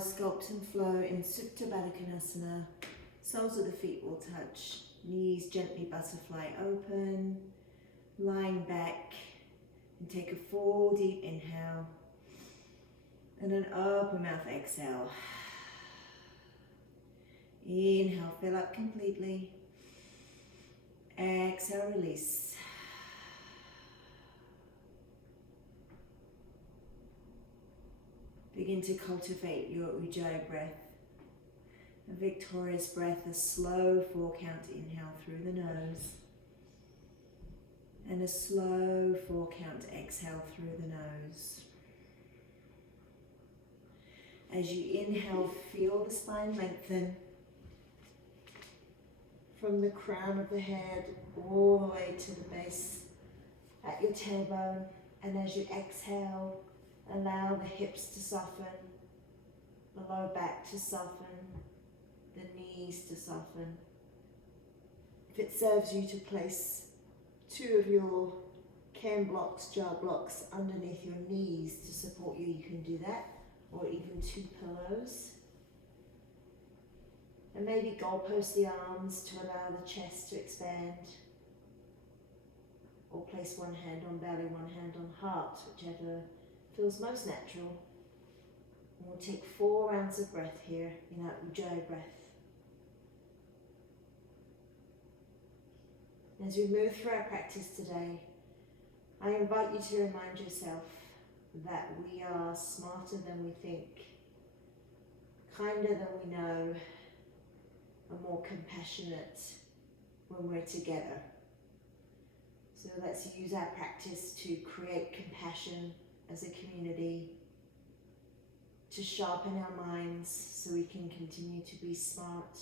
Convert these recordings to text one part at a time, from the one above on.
sculpt and flow in Baddha Konasana. Soles of the feet will touch, knees gently butterfly open, lying back, and take a full deep inhale and an open mouth exhale. Inhale, fill up completely. Exhale, release. Begin to cultivate your Ujjayi breath. A victorious breath, a slow 4-count inhale through the nose. And a slow 4-count exhale through the nose. As you inhale, feel the spine lengthen from the crown of the head all the way to the base at your tailbone. And as you exhale, allow the hips to soften, the lower back to soften, the knees to soften. If it serves you to place 2 of your can blocks, jar blocks underneath your knees to support you, you can do that, or even 2 pillows. And maybe goalpost the arms to allow the chest to expand, or place one hand on belly, one hand on heart, whichever feels most natural. And we'll take 4 rounds of breath here in our Ujjayi breath. As we move through our practice today, I invite you to remind yourself that we are smarter than we think, kinder than we know, and more compassionate when we're together. So let's use our practice to create compassion as a community, to sharpen our minds so we can continue to be smart,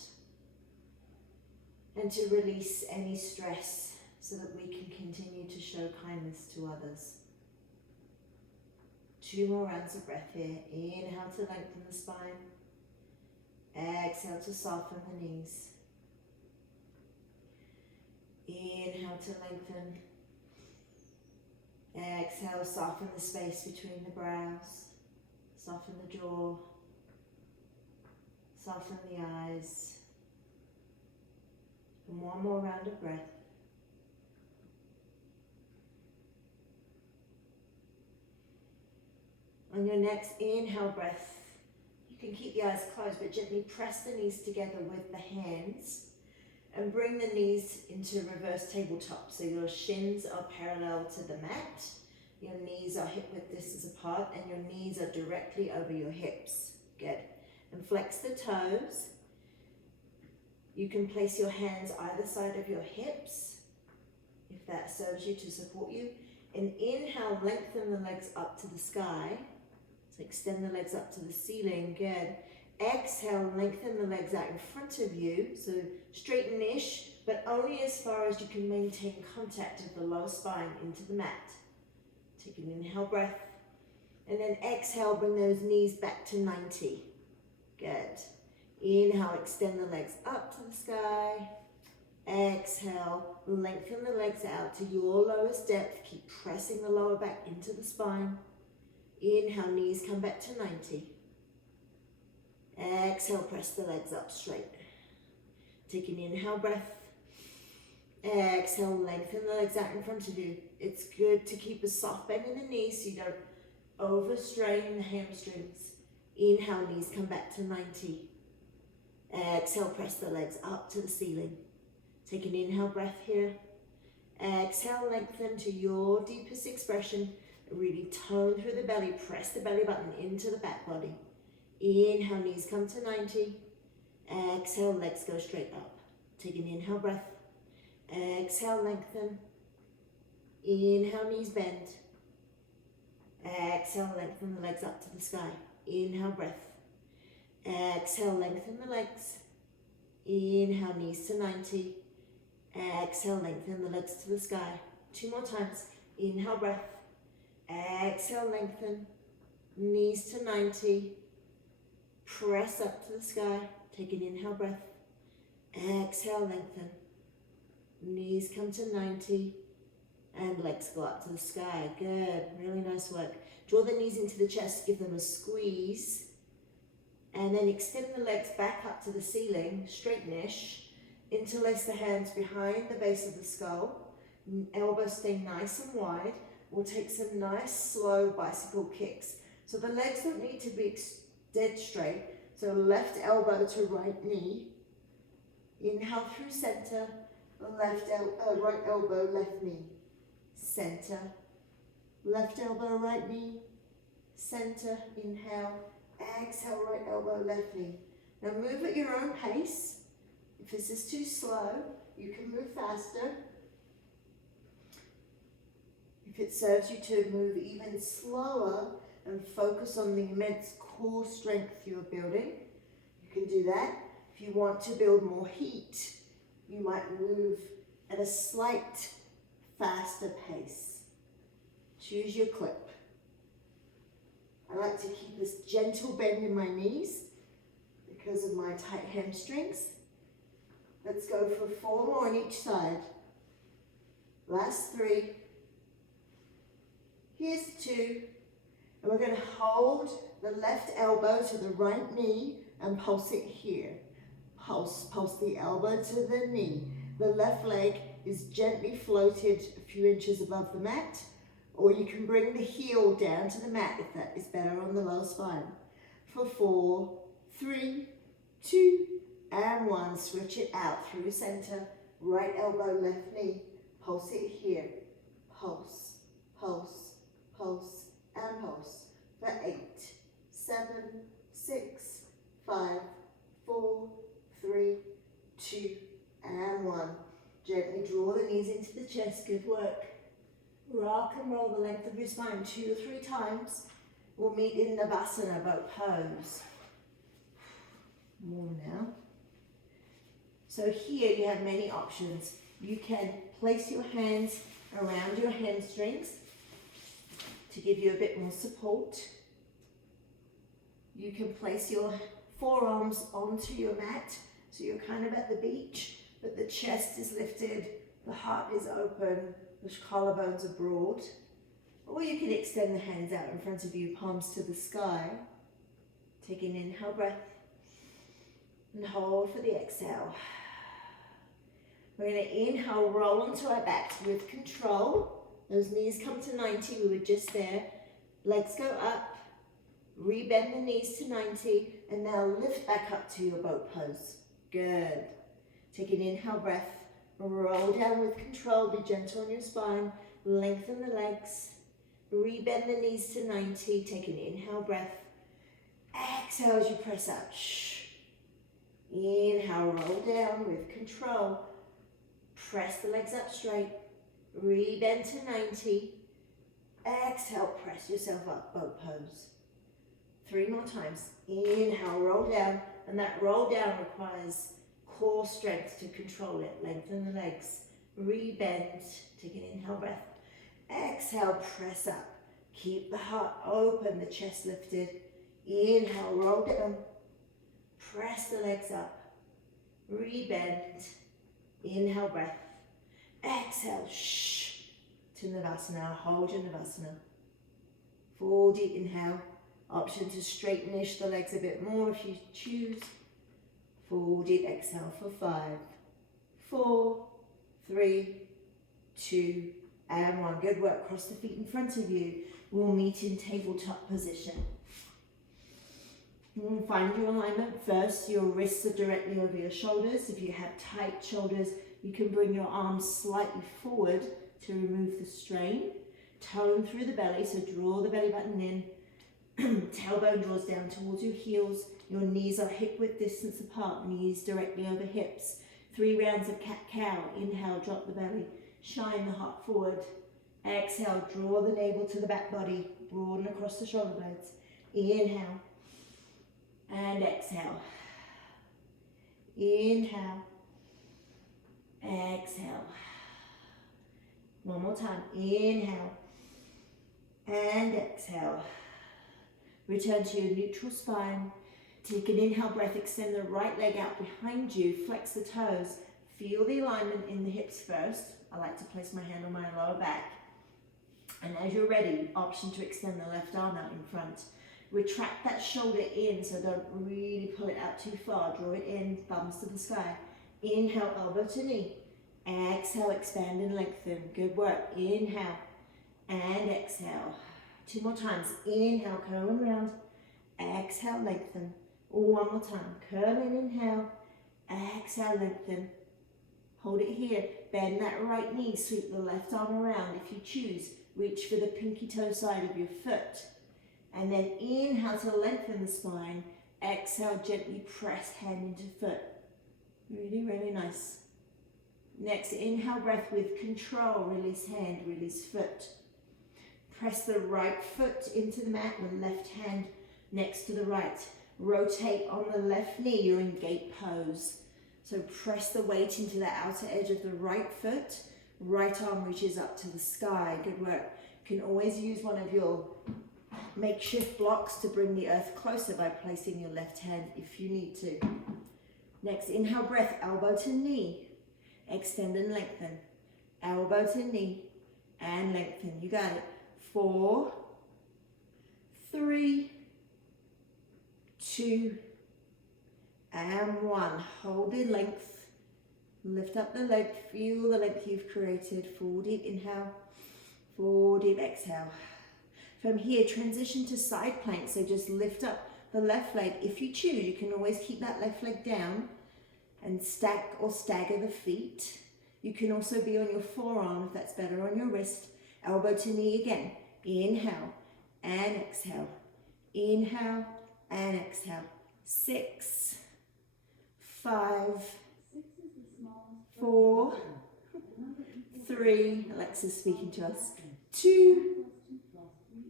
and to release any stress so that we can continue to show kindness to others. 2 more rounds of breath here. Inhale to lengthen the spine. Exhale to soften the knees. Inhale to lengthen. Exhale, soften the space between the brows. Soften the jaw. Soften the eyes. And 1 more round of breath. On your next inhale breath, you can keep the eyes closed, but gently press the knees together with the hands and bring the knees into reverse tabletop. So your shins are parallel to the mat, your knees are hip width distance apart, and your knees are directly over your hips. Good. And flex the toes. You can place your hands either side of your hips, if that serves you to support you. And inhale, lengthen the legs up to the sky. So extend the legs up to the ceiling, good. Exhale, lengthen the legs out in front of you, so straighten-ish, but only as far as you can maintain contact of the lower spine into the mat. Take an inhale breath, and then exhale, bring those knees back to 90. Good. Inhale, extend the legs up to the sky. Exhale, lengthen the legs out to your lowest depth. Keep pressing the lower back into the spine. Inhale, knees come back to 90. Exhale, press the legs up straight. Take an inhale breath. Exhale, lengthen the legs out in front of you. It's good to keep a soft bend in the knees so you don't overstrain the hamstrings. Inhale, knees come back to 90. Exhale, press the legs up to the ceiling. Take an inhale breath here. Exhale, lengthen to your deepest expression. Really tone through the belly. Press the belly button into the back body. Inhale, knees come to 90. Exhale, legs go straight up. Take an inhale breath. Exhale, lengthen. Inhale, knees bend. Exhale, lengthen the legs up to the sky. Inhale, breath. Exhale, lengthen the legs. Inhale, knees to 90. Exhale, lengthen the legs to the sky. 2 more times. Inhale, breath. Exhale, lengthen. Knees to 90. Press up to the sky. Take an inhale breath. Exhale, lengthen. Knees come to 90. And legs go up to the sky. Good. Really nice work. Draw the knees into the chest. Give them a squeeze. And then extend the legs back up to the ceiling, straightenish. Interlace the hands behind the base of the skull. Elbows stay nice and wide. We'll take some nice slow bicycle kicks. So the legs don't need to be dead straight. So left elbow to right knee. Inhale through center. Right elbow, left knee. Center. Left elbow, right knee. Center. Inhale. Exhale, right elbow, left knee. Now move at your own pace. If this is too slow, you can move faster. If it serves you to move even slower and focus on the immense core strength you're building, you can do that. If you want to build more heat, you might move at a slight faster pace. Choose your clip. I like to keep this gentle bend in my knees because of my tight hamstrings. Let's go for 4 more on each side. Last 3. Here's 2. And we're going to hold the left elbow to the right knee and pulse it here. Pulse the elbow to the knee. The left leg is gently floated a few inches above the mat, or you can bring the heel down to the mat if that is better on the lower spine. For 4, 3, 2, and 1. Switch it out through center. Right elbow, left knee. Pulse it here. Pulse, pulse, pulse, and pulse. For 8, 7, 6, 5, 4, 3, 2, and 1. Gently draw the knees into the chest. Good work. Rock and roll the length of your spine 2 or 3 times. We'll meet in Navasana, boat pose. More now. So here you have many options. You can place your hands around your hamstrings to give you a bit more support. You can place your forearms onto your mat, so you're kind of at the beach, but the chest is lifted, the heart is open, the collarbones are broad. Or you can extend the hands out in front of you, palms to the sky. Take an inhale breath and hold for the exhale. We're going to inhale, roll onto our backs with control. Those knees come to 90, we were just there. Legs go up, rebend the knees to 90, and now lift back up to your boat pose. Good. Take an inhale breath, roll down with control, be gentle on your spine, lengthen the legs, rebend the knees to 90, take an inhale breath, exhale as you press up. Inhale, roll down with control, press the legs up straight, rebend to 90, exhale, press yourself up, boat pose. 3 more times. Inhale, roll down, and that roll down requires core strength to control it. Lengthen the legs, rebend, take an inhale breath, exhale, press up, keep the heart open, the chest lifted. Inhale, roll down, press the legs up, rebend, inhale breath, exhale, to Navasana. Hold your Navasana. 4 deep inhale. Option to straightenish the legs a bit more if you choose. 4 deep exhale for 5, 4, 3, 2, and 1. Good work. Cross the feet in front of you. We'll meet in tabletop position. Find your alignment first. Your wrists are directly over your shoulders. If you have tight shoulders, you can bring your arms slightly forward to remove the strain. Tone through the belly, so draw the belly button in. Tailbone draws down towards your heels. Your knees are hip width distance apart, knees directly over hips. 3 rounds of cat-cow. Inhale, drop the belly. Shine the heart forward. Exhale, draw the navel to the back body. Broaden across the shoulder blades. Inhale. And exhale. Inhale. Exhale. One more time. Inhale. And exhale. Return to your neutral spine. Take an inhale breath, extend the right leg out behind you, flex the toes. Feel the alignment in the hips first. I like to place my hand on my lower back. And as you're ready, option to extend the left arm out in front. Retract that shoulder in, so don't really pull it out too far. Draw it in, thumbs to the sky. Inhale, elbow to knee. Exhale, expand and lengthen. Good work. Inhale and exhale. 2 more times. Inhale, curl and round. Exhale, lengthen. 1 more time. Curl and inhale. Exhale, lengthen. Hold it here. Bend that right knee. Sweep the left arm around. If you choose, reach for the pinky toe side of your foot. And then inhale to lengthen the spine. Exhale, gently press hand into foot. Really, really nice. Next, inhale breath with control. Release hand, release foot. Press the right foot into the mat, the left hand next to the right. Rotate on the left knee, you're in gate pose. So press the weight into the outer edge of the right foot. Right arm reaches up to the sky. Good work. You can always use one of your makeshift blocks to bring the earth closer by placing your left hand if you need to. Next, inhale breath, elbow to knee. Extend and lengthen. Elbow to knee and lengthen. You got it. 4, 3, 2, and 1. Hold the length. Lift up the leg. Feel the length you've created. 4 deep inhale. 4 deep exhale. From here, transition to side plank. So just lift up the left leg. If you choose, you can always keep that left leg down and stack or stagger the feet. You can also be on your forearm if that's better, on your wrist. Elbow to knee again. Inhale and exhale. Inhale and exhale. 6, 5, 4, 3. Alexa's speaking to us. 2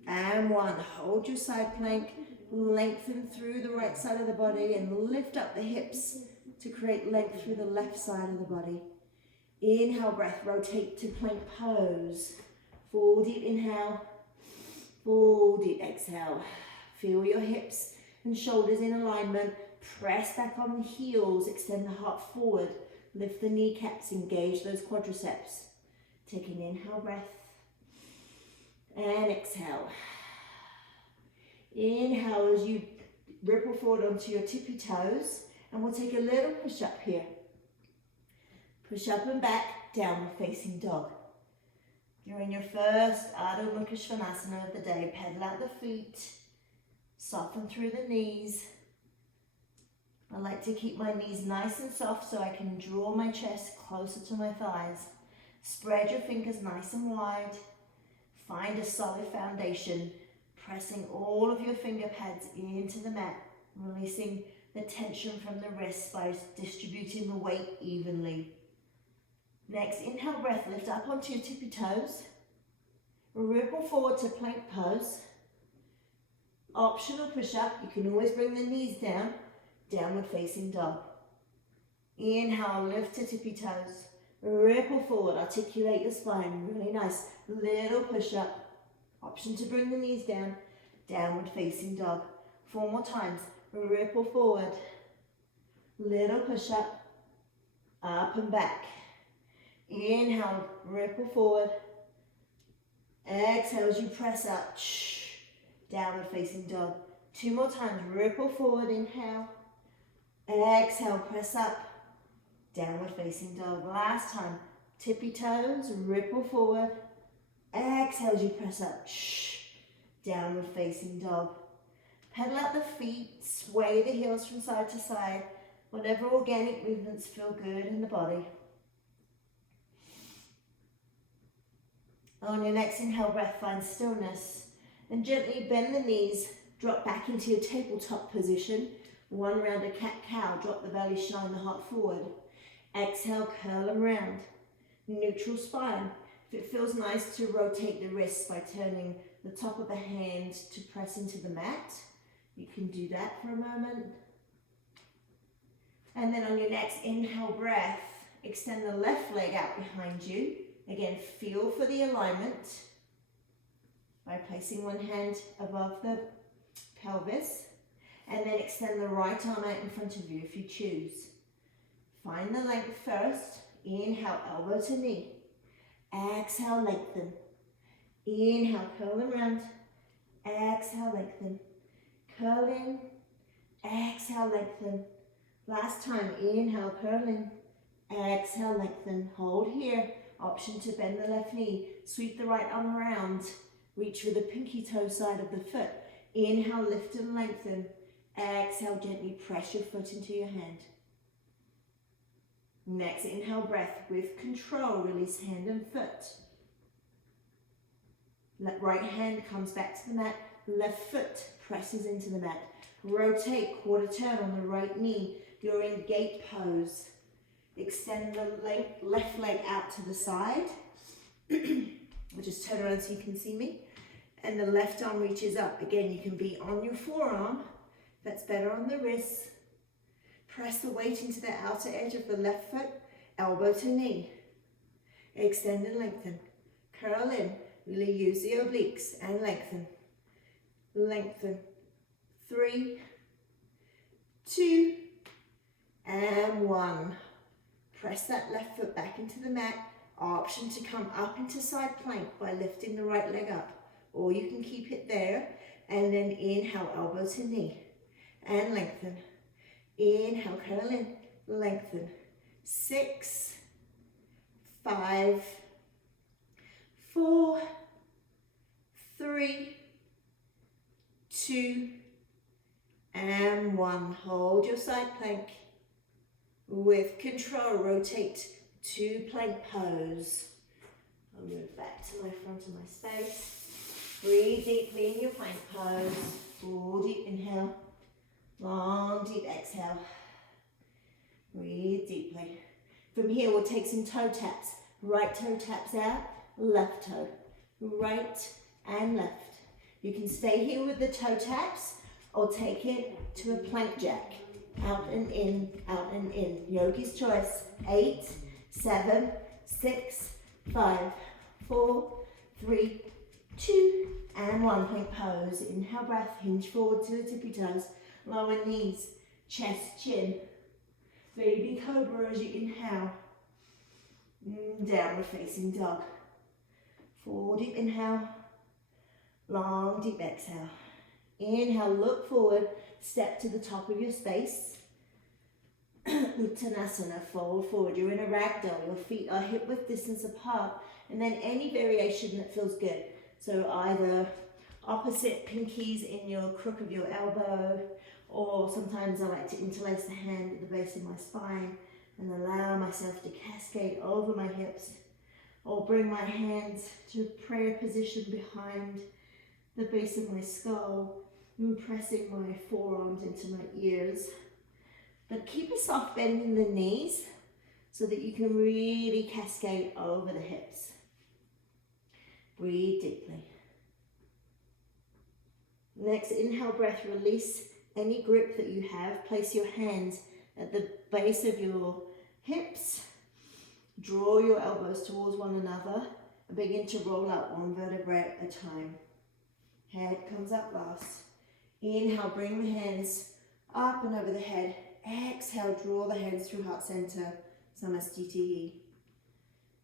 and 1. Hold your side plank. Lengthen through the right side of the body and lift up the hips to create length through the left side of the body. Inhale breath, rotate to plank pose. 4 deep inhale, 4 deep exhale. Feel your hips and shoulders in alignment. Press back on the heels, extend the heart forward. Lift the kneecaps, engage those quadriceps. Take an inhale breath and exhale. Inhale as you ripple forward onto your tippy toes, and we'll take a little push up here. Push up and back, downward facing dog. You're in your first Ardha Mukha Svanasana of the day. Pedal out the feet, soften through the knees. I like to keep my knees nice and soft so I can draw my chest closer to my thighs. Spread your fingers nice and wide. Find a solid foundation, pressing all of your finger pads into the mat, releasing the tension from the wrists by distributing the weight evenly. Next, inhale breath, lift up onto your tippy toes. Ripple forward to plank pose. Optional push-up, you can always bring the knees down. Downward facing dog. Inhale, lift to tippy toes. Ripple forward, articulate your spine, really nice. Little push-up. Option to bring the knees down. Downward facing dog. 4 more times. Ripple forward. Little push-up. Up and back. Inhale, ripple forward. Exhale as you press up. Downward facing dog. 2 more times. Ripple forward, inhale. Exhale, press up. Downward facing dog. Last time. Tippy toes, ripple forward. Exhale as you press up. Downward facing dog. Pedal out the feet, sway the heels from side to side. Whatever organic movements feel good in the body. On your next inhale breath, find stillness. And gently bend the knees, drop back into your tabletop position. 1 round of cat-cow, drop the belly, shine the heart forward. Exhale, curl and round. Neutral spine. If it feels nice to rotate the wrists by turning the top of the hand to press into the mat, you can do that for a moment. And then on your next inhale breath, extend the left leg out behind you. Again, feel for the alignment by placing one hand above the pelvis, and then extend the right arm out in front of you if you choose. Find the length first. Inhale, elbow to knee. Exhale, lengthen. Inhale, curl and round. Exhale, lengthen. curl in, exhale, lengthen. Last time, inhale, curl in, exhale, lengthen. Hold here. Option to bend the left knee. Sweep the right arm around. Reach for the pinky toe side of the foot. Inhale, lift and lengthen. Exhale, gently press your foot into your hand. Next, inhale, breath with control. Release hand and foot. Right hand comes back to the mat. Left foot presses into the mat. Rotate, quarter turn on the right knee. You're in gate pose. Extend the left leg out to the side. I'll just turn around so you can see me. And the left arm reaches up. Again, you can be on your forearm. That's better on the wrist. Press the weight into the outer edge of the left foot. Elbow to knee. Extend and lengthen. Curl in. Really use the obliques and lengthen. Lengthen. 3, 2, and 1. Press that left foot back into the mat. Option to come up into side plank by lifting the right leg up. Or you can keep it there. And then inhale, elbow to knee. And lengthen. Inhale, curl in. Lengthen. 6, 5, 4, 3, 2, and 1. Hold your side plank. With control, rotate to plank pose. I'll move back to my front of my space. Breathe deeply in your plank pose. Full deep inhale. Long deep exhale. Breathe deeply. From here, we'll take some toe taps. Right toe taps out, left toe. Right and left. You can stay here with the toe taps or take it to a plank jack. Out and in, out and in. Yogi's choice. 8, 7, 6, 5, 4, 3, 2, and 1. Plank pose. Inhale, breath. Hinge forward to the tippy toes. Lower knees. Chest, chin. Baby cobra as you inhale. Downward facing dog. Full deep inhale. Long deep exhale. Inhale, look forward. Step to the top of your space. Uttanasana, fold forward. You're in a ragdoll. Your feet are hip width distance apart. And then any variation that feels good. So either opposite pinkies in your crook of your elbow, or sometimes I like to interlace the hand at the base of my spine and allow myself to cascade over my hips, or bring my hands to prayer position behind the base of my skull, and pressing my forearms into my ears. But keep a soft bend in the knees so that you can really cascade over the hips. Breathe deeply. Next, inhale, breath, release any grip that you have. Place your hands at the base of your hips. Draw your elbows towards one another and begin to roll up one vertebrae at a time. Head comes up last. Inhale, bring the hands up and over the head. Exhale, draw the hands through heart center. Samastiti.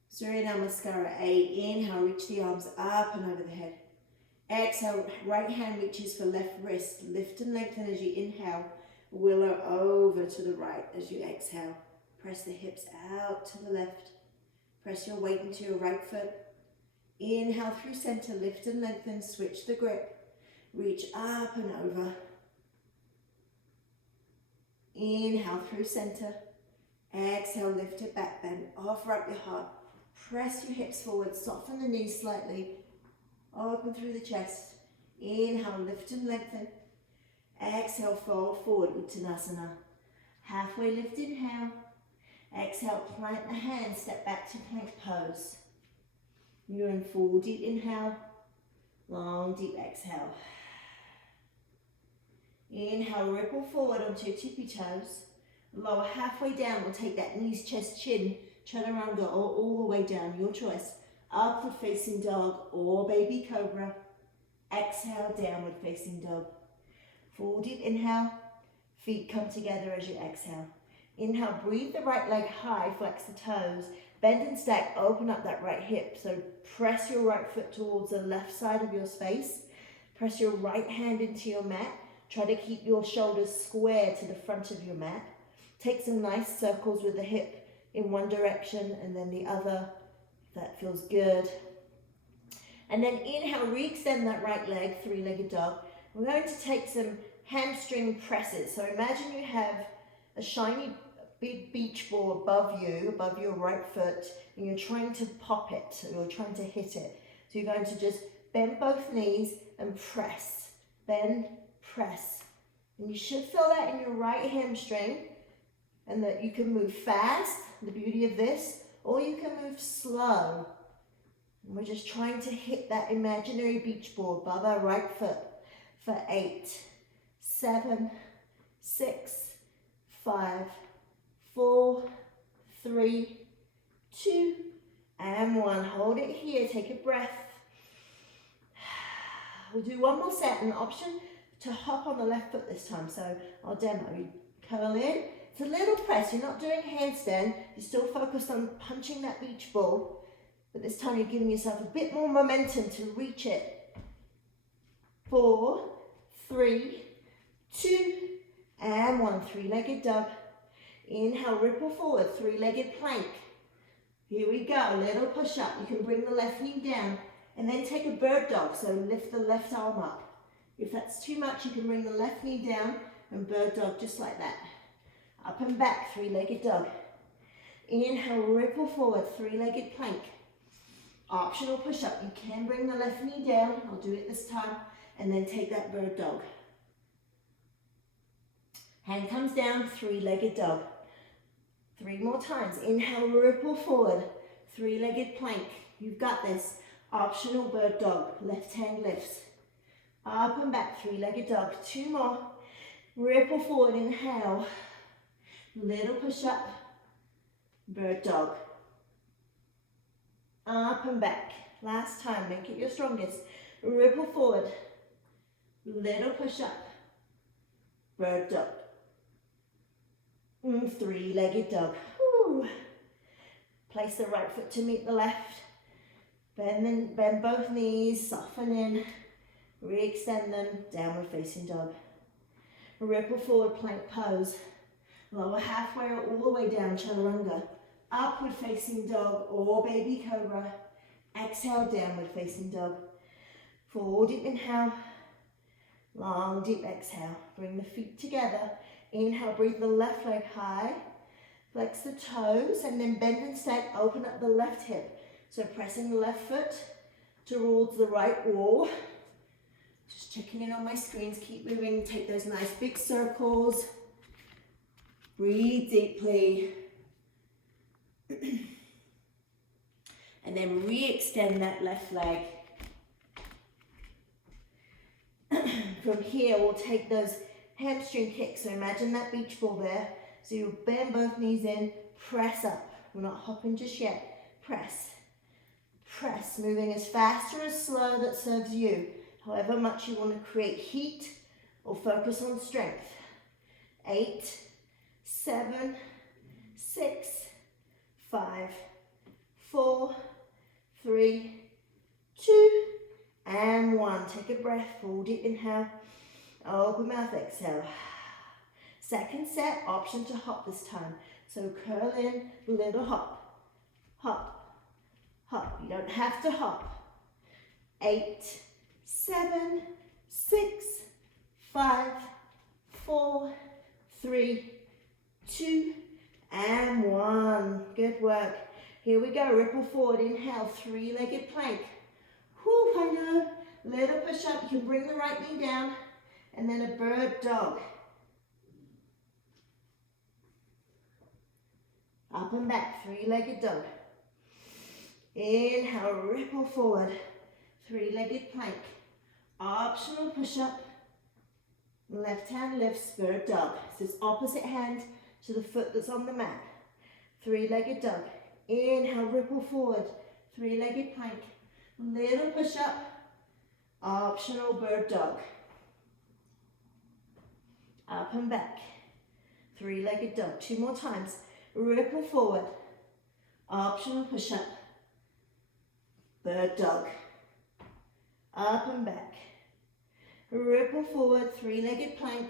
Surya Namaskara 8. Inhale, reach the arms up and over the head. Exhale, right hand reaches for left wrist. Lift and lengthen as you inhale. Willow over to the right as you exhale. Press the hips out to the left. Press your weight into your right foot. Inhale through center, lift and lengthen, switch the grip. Reach up and over. Inhale through center. Exhale, lift it back, bend, offer up your heart. Press your hips forward, soften the knees slightly. Open through the chest. Inhale, lift and lengthen. Exhale, fold forward, Uttanasana. Halfway lift, inhale. Exhale, plant the hands, step back to plank pose. You're in full deep inhale, long deep exhale. Inhale, ripple forward onto your tippy toes. Lower halfway down, we'll take that knees, chest, chin, chaturanga, or all the way down, your choice. Upward facing dog or baby cobra. Exhale, downward facing dog. Full deep inhale, feet come together as you exhale. Inhale, breathe the right leg high, flex the toes. Bend and stack, open up that right hip. So press your right foot towards the left side of your space. Press your right hand into your mat. Try to keep your shoulders square to the front of your mat. Take some nice circles with the hip in one direction and then the other. That feels good. And then inhale, re-extend that right leg, three-legged dog. We're going to take some hamstring presses. So imagine you have a shiny big beach ball above you, above your right foot, and you're trying to pop it, or you're trying to hit it. So you're going to just bend both knees and press. Bend, press. And you should feel that in your right hamstring, and that you can move fast, the beauty of this, or you can move slow. And we're just trying to hit that imaginary beach ball above our right foot for 8, 7, 6, 5, 4, 3, 2, and 1. Hold it here, take a breath. We'll do one more set, an option to hop on the left foot this time. So I'll demo. You curl in. It's a little press. You're not doing a handstand. You're still focused on punching that beach ball. But this time you're giving yourself a bit more momentum to reach it. 4, 3, 2, and 1. Three-legged dog. Inhale, ripple forward, three-legged plank. Here we go, little push-up. You can bring the left knee down and then take a bird dog, so lift the left arm up. If that's too much, you can bring the left knee down and bird dog just like that. Up and back, three-legged dog. Inhale, ripple forward, three-legged plank. Optional push-up. You can bring the left knee down. I'll do it this time. And then take that bird dog. Hand comes down, three-legged dog. 3 more times. Inhale, ripple forward, three-legged plank. You've got this. Optional bird dog. Left hand lifts. Up and back, three-legged dog. 2 more. Ripple forward, inhale. Little push-up. Bird dog. Up and back. Last time, make it your strongest. Ripple forward. Little push-up. Bird dog. Three-legged dog. Woo. Place the right foot to meet the left. Bend both knees, soften in. Re-extend them, downward facing dog. Ripple forward, plank pose. Lower halfway or all the way down, chaturanga. Upward facing dog or baby cobra. Exhale, downward facing dog. Full deep inhale. Long deep exhale. Bring the feet together. Inhale, breathe the left leg high. Flex the toes and then bend and stack. Open up the left hip. So pressing the left foot towards the right wall. Just checking in on my screens. Keep moving. Take those nice big circles. Breathe deeply. And then re-extend that left leg. From here, we'll take those hamstring kicks. So imagine that beach ball there. So you'll bend both knees in, press up. We're not hopping just yet. Press. Press. Moving as fast or as slow that serves you. However much you want to create heat or focus on strength. 8, 7, 6, 5, 4, 3, 2, and 1. Take a breath. Full deep inhale. Open mouth, exhale. Second set, option to hop this time. So curl in, little hop. Hop. Hop. You don't have to hop. 8, 7, 6, 5, 4, 3, 2, and 1. Good work. Here we go. Ripple forward. Inhale. Three-legged plank. Whew, I know. Little push up. You can bring the right knee down. And then a bird dog. Up and back. Three-legged dog. Inhale. Ripple forward. Three-legged plank. Optional push-up. Left hand lifts. Bird dog. So it's opposite hand to the foot that's on the mat. Three-legged dog. Inhale, ripple forward. Three-legged plank. Little push-up. Optional bird dog. Up and back. Three-legged dog. 2 more times. Ripple forward. Optional push-up. Bird dog. Up and back. Ripple forward, three-legged plank.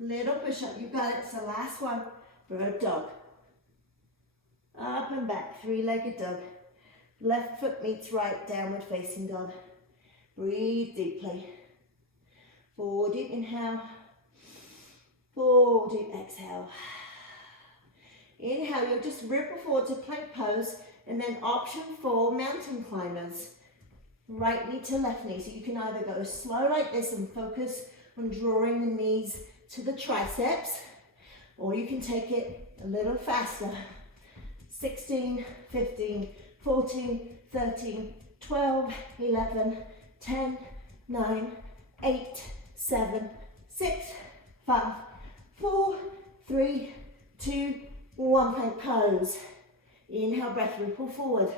Little push-up, you got it. It's the last one. Bird dog. Up and back, three-legged dog. Left foot meets right, downward facing dog. Breathe deeply. Four deep inhale. Four deep exhale. Inhale, you'll just ripple forward to plank pose, and then option for mountain climbers. Right knee to left knee, so you can either go slow like this and focus on drawing the knees to the triceps, or you can take it a little faster. 16, 15, 14, 13, 12, 11, 10, 9, 8, 7, 6, 5, 4, 3, 2, 1, plank pose. Inhale, breath, ripple forward,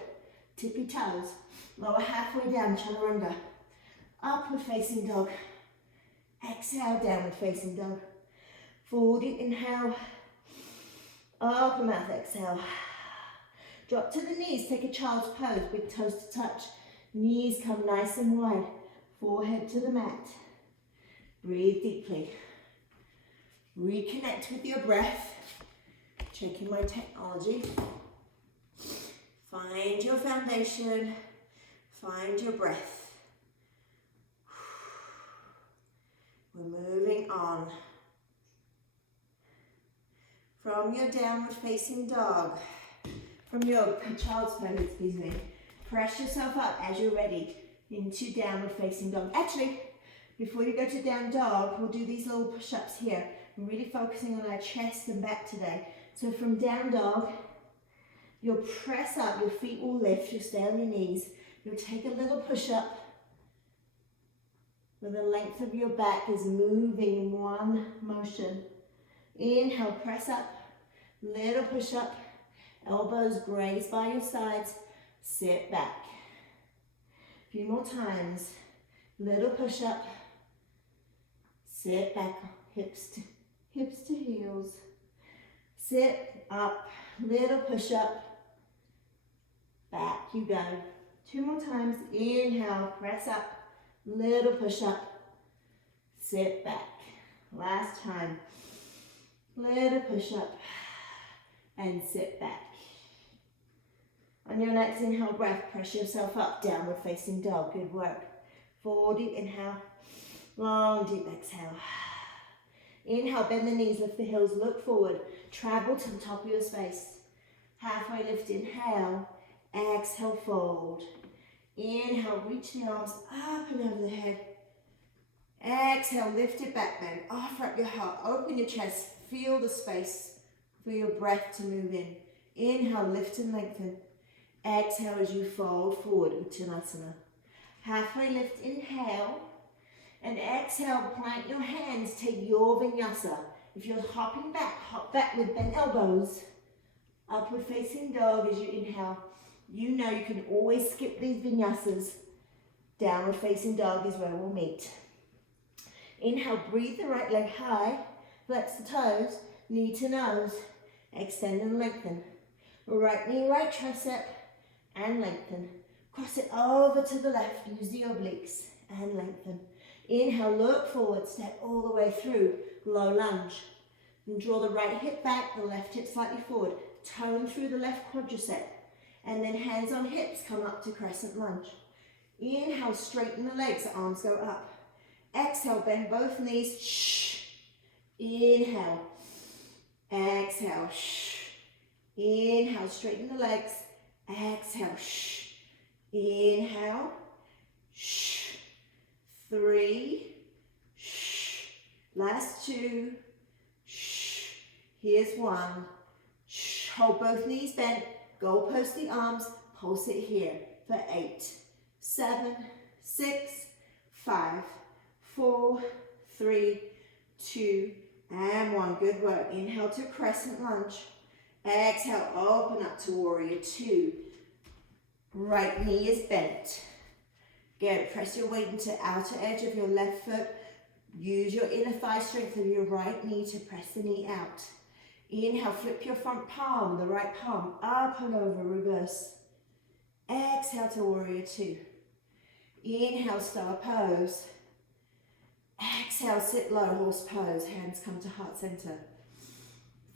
tippy toes. Lower halfway down, chaturanga. Upward facing dog. Exhale, downward facing dog. Full deep inhale. Open mouth, exhale. Drop to the knees, take a child's pose, big toes to touch. Knees come nice and wide. Forehead to the mat. Breathe deeply. Reconnect with your breath. Checking my technology. Find your foundation. Find your breath. We're moving on. From your downward facing dog, from your child's pose, excuse me, press yourself up as you're ready into downward facing dog. Actually, before you go to down dog, we'll do these little push-ups here. I'm really focusing on our chest and back today. So from down dog, you'll press up, your feet will lift, you'll stay on your knees. You'll take a little push-up where the length of your back is moving in one motion. Inhale, press up, little push-up, elbows graze by your sides, sit back. A few more times, little push-up, sit back, hips to heels, sit up, little push-up, back you go. Two more times, inhale, press up, little push-up, sit back. Last time, little push-up, and sit back. On your next inhale breath, press yourself up, downward facing dog, good work. 4 deep inhale, long deep exhale. Inhale, bend the knees, lift the heels, look forward, travel to the top of your space. Halfway lift, inhale, exhale, fold. Inhale, reach the arms up and over the head. Exhale, lift your back bend, offer up your heart, open your chest, feel the space for your breath to move in. Inhale, lift and lengthen. Exhale as you fold forward, Uttanasana. Halfway lift, inhale, and exhale, plant your hands, take your vinyasa. If you're hopping back, hop back with bent elbows. Upward facing dog as you inhale. You know you can always skip these vinyasas. Downward facing dog is where we'll meet. Inhale, breathe the right leg high, flex the toes, knee to nose, extend and lengthen. Right knee, right tricep, and lengthen. Cross it over to the left, use the obliques, and lengthen. Inhale, look forward, step all the way through, low lunge. And draw the right hip back, the left hip slightly forward. Tone through the left quadricep. And then hands on hips, come up to Crescent Lunge. Inhale, straighten the legs, arms go up. Exhale, bend both knees. Shh. Inhale. Exhale. Shh. Inhale, straighten the legs. Exhale. Shh. Inhale. Shh. 3. Shh. Last 2. Shh. Here's 1. Shh. Hold both knees bent. Go post the arms. Pulse it here for 8, 7, 6, 5, 4, 3, 2, and 1. Good work. Inhale to Crescent Lunge. Exhale, open up to Warrior 2. Right knee is bent. Good. Press your weight into outer edge of your left foot. Use your inner thigh strength of your right knee to press the knee out. Inhale, flip your front palm, the right palm, up and over, reverse. Exhale to Warrior 2. Inhale, Star Pose. Exhale, sit low, horse pose. Hands come to heart center.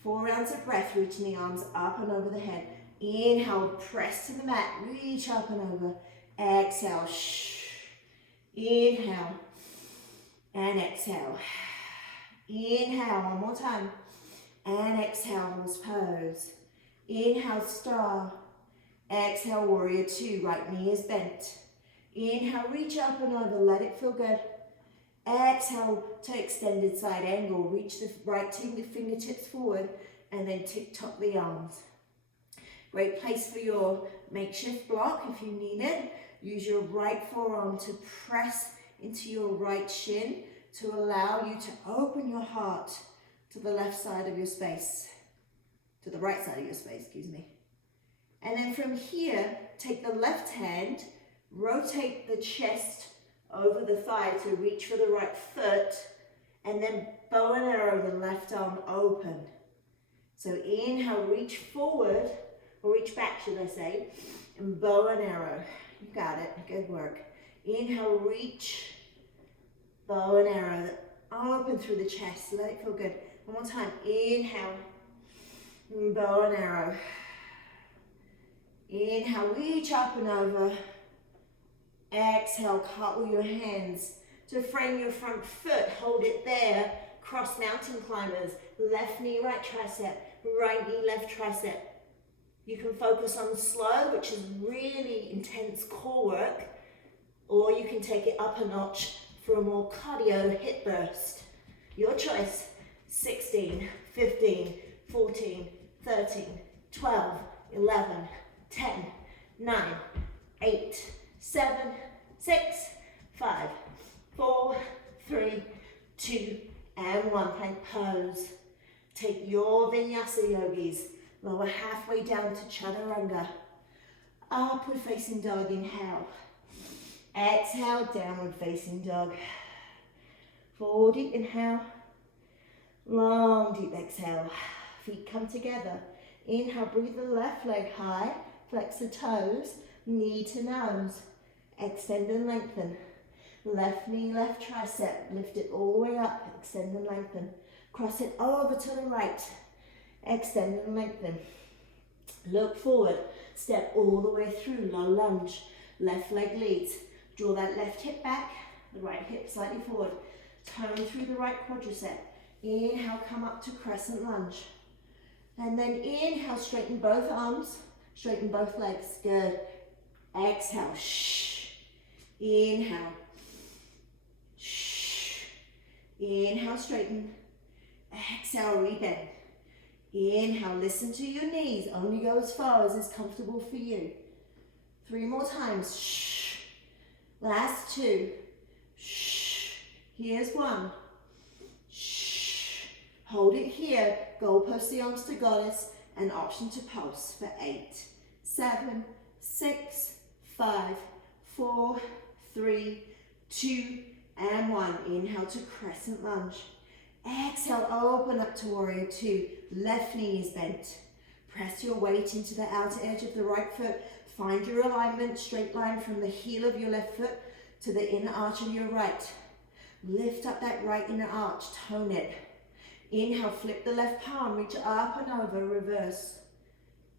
4 rounds of breath, reaching the arms up and over the head. Inhale, press to the mat, reach up and over. Exhale, inhale, and exhale. Inhale, one more time. And exhale, horse pose. Inhale, star. Exhale, warrior two, right knee is bent. Inhale, reach up and over, let it feel good. Exhale to extended side angle, reach the right fingertips forward and then tick-tock the arms. Great place for your makeshift block if you need it. Use your right forearm to press into your right shin to allow you to open your heart to the left side of your space, to the right side of your space, excuse me. And then from here, take the left hand, rotate the chest over the thigh to reach for the right foot, and then bow and arrow the left arm open. So inhale, reach forward, or reach back should I say, and bow and arrow. You got it, good work. Inhale, reach, bow and arrow, open through the chest, let it feel good. One more time, inhale, bow and arrow. Inhale, reach up and over. Exhale, cartwheel your hands to frame your front foot. Hold it there. Cross mountain climbers. Left knee, right tricep. Right knee, left tricep. You can focus on slow, which is really intense core work, or you can take it up a notch for a more cardio hip burst. Your choice. 16, 15, 14, 13, 12, 11, 10, 9, 8, 7, 6, 5, 4, 3, 2, and 1. Plank pose. Take your vinyasa yogis. Lower halfway down to chaturanga. Upward facing dog, inhale. Exhale, downward facing dog. Full deep inhale. Long deep exhale. Feet come together. Inhale, breathe the left leg high. Flex the toes. Knee to nose. Extend and lengthen. Left knee, left tricep. Lift it all the way up. Extend and lengthen. Cross it over to the right. Extend and lengthen. Look forward. Step all the way through. Low lunge. Left leg leads. Draw that left hip back. The right hip slightly forward. Tone through the right quadricep. Inhale, come up to crescent lunge. And then inhale, straighten both arms. Straighten both legs. Good. Exhale. Shh. Inhale. Shh. Inhale, straighten. Exhale, rebend. Inhale, listen to your knees. Only go as far as is comfortable for you. 3 more times. Shh. Last 2. Shh. Here's 1. Shh. Hold it here. Goalpost the arms to goddess and option to pulse for 8, 7, 6, 5, 4, 3, 2, and 1. Inhale to crescent lunge. Exhale, open up to warrior two. Left knee is bent. Press your weight into the outer edge of the right foot. Find your alignment, straight line from the heel of your left foot to the inner arch of your right. Lift up that right inner arch, tone it. Inhale, flip the left palm, reach up and over, reverse.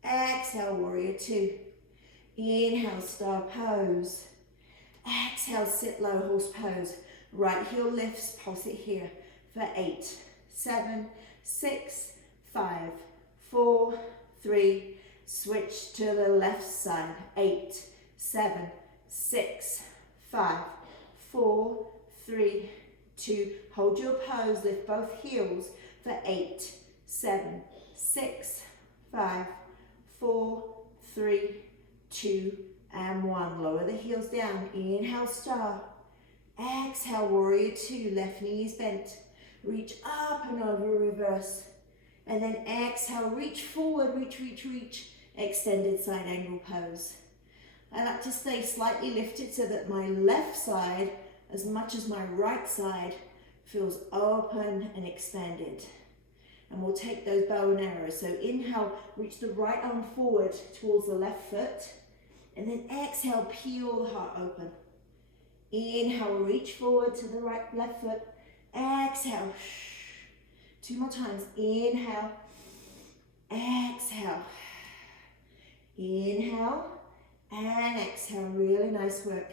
Exhale, warrior two. Inhale, star pose. Exhale, sit low, horse pose. Right heel lifts, pulse it here for 8, 7, 6, 5, 4, 3, switch to the left side. 8, 7, 6, 5, 4, 3, 2. Hold your pose, lift both heels for 8, 7, 6, 5, 4, 3, 2, and 1. Lower the heels down. Inhale, star. Exhale, warrior two. Left knee is bent. Reach up and over, reverse. And then exhale, reach forward, reach, reach, reach. Extended side angle pose. I like to stay slightly lifted so that my left side, as much as my right side, feels open and expanded. And we'll take those bow and arrows. So inhale, reach the right arm forward towards the left foot. And then exhale, peel the heart open. Inhale, reach forward to the left foot. exhale. 2 more times. Inhale, exhale. Inhale and exhale. Really nice work.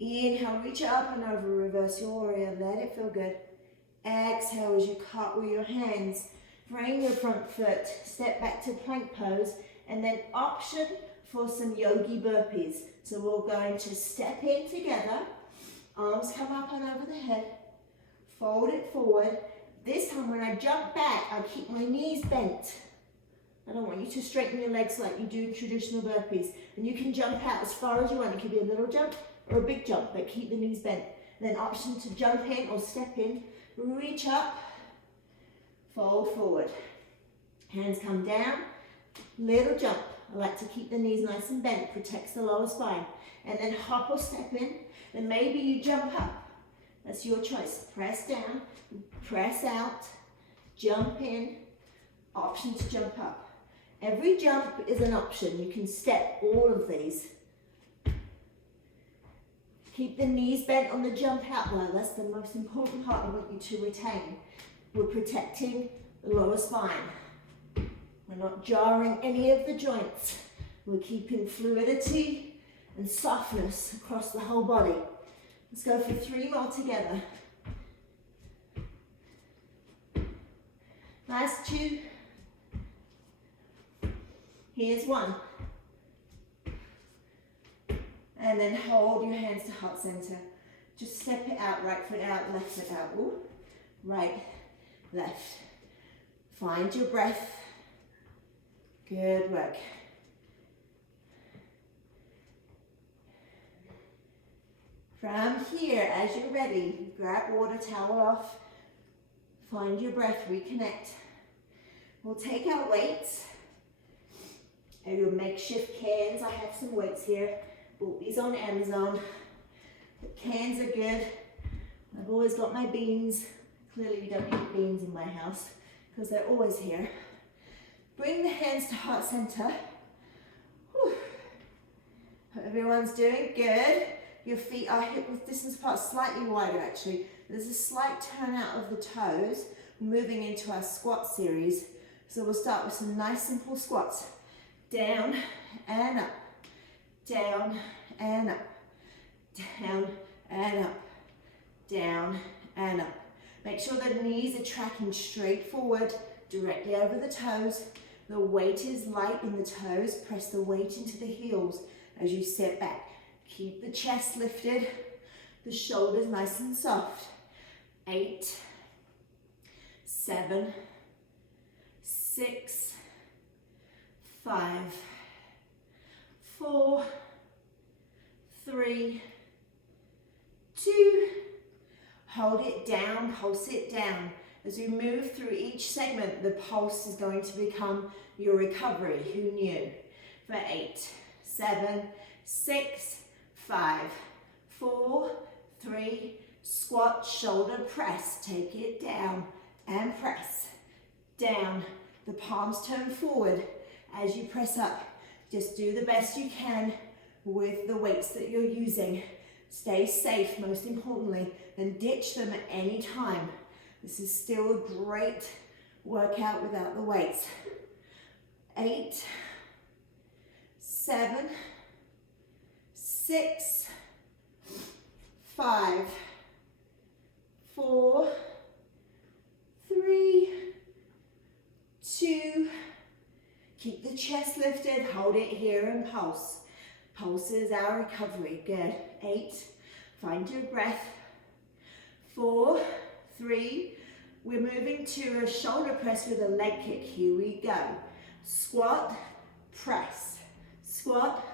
Inhale, reach up and over, reverse your warrior. Let it feel good. Exhale as you cartwheel your hands. Bring your front foot, step back to plank pose, and then option for some Yogi Burpees. So we're going to step in together, arms come up and over the head, fold it forward. This time when I jump back, I keep my knees bent. I don't want you to straighten your legs like you do in traditional burpees. And you can jump out as far as you want. It could be a little jump or a big jump, but keep the knees bent. Then option to jump in or step in, reach up, fold forward. Hands come down, little jump. I like to keep the knees nice and bent, protects the lower spine. And then hop or step in, then maybe you jump up. That's your choice. Press down, press out, jump in, option to jump up. Every jump is an option. You can step all of these. Keep the knees bent on the jump out though. That's the most important part I want you to retain. We're protecting the lower spine. We're not jarring any of the joints. We're keeping fluidity and softness across the whole body. Let's go for 3 more together. Last 2. Here's 1. And then hold your hands to heart center. Just step it out, right foot out, left foot out. Ooh. Right, left. Find your breath. Good work. From here, as you're ready, grab water towel off. Find your breath, reconnect. We'll take our weights. And your makeshift cans. I have some weights here. Bought these on Amazon. The cans are good. I've always got my beans. Clearly we don't eat beans in my house because they're always here. Bring the hands to heart center. Whew. Hope everyone's doing good. Your feet are hip width distance apart, slightly wider actually. There's a slight turn out of the toes, moving into our squat series. So we'll start with some nice simple squats. Down and up, down and up, down and up, down and up. Make sure the knees are tracking straight forward, directly over the toes. The weight is light in the toes. Press the weight into the heels as you step back. Keep the chest lifted, the shoulders nice and soft. 8, 7, 6, 5, 4, 3, 2, hold it down, pulse it down. As we move through each segment, the pulse is going to become your recovery. Who knew? For 8, 7, 6, 5, 4, 3, squat, shoulder press. Take it down and press. Down. The palms turn forward. As you press up, just do the best you can with the weights that you're using. Stay safe, most importantly, and ditch them at any time. This is still a great workout without the weights. 8, 7, 6, 5, 4, 3, 2, keep the chest lifted, hold it here and pulse. Pulse is our recovery, good. 8, find your breath. 4, 3, we're moving to a shoulder press with a leg kick. Here we go. Squat, press, squat,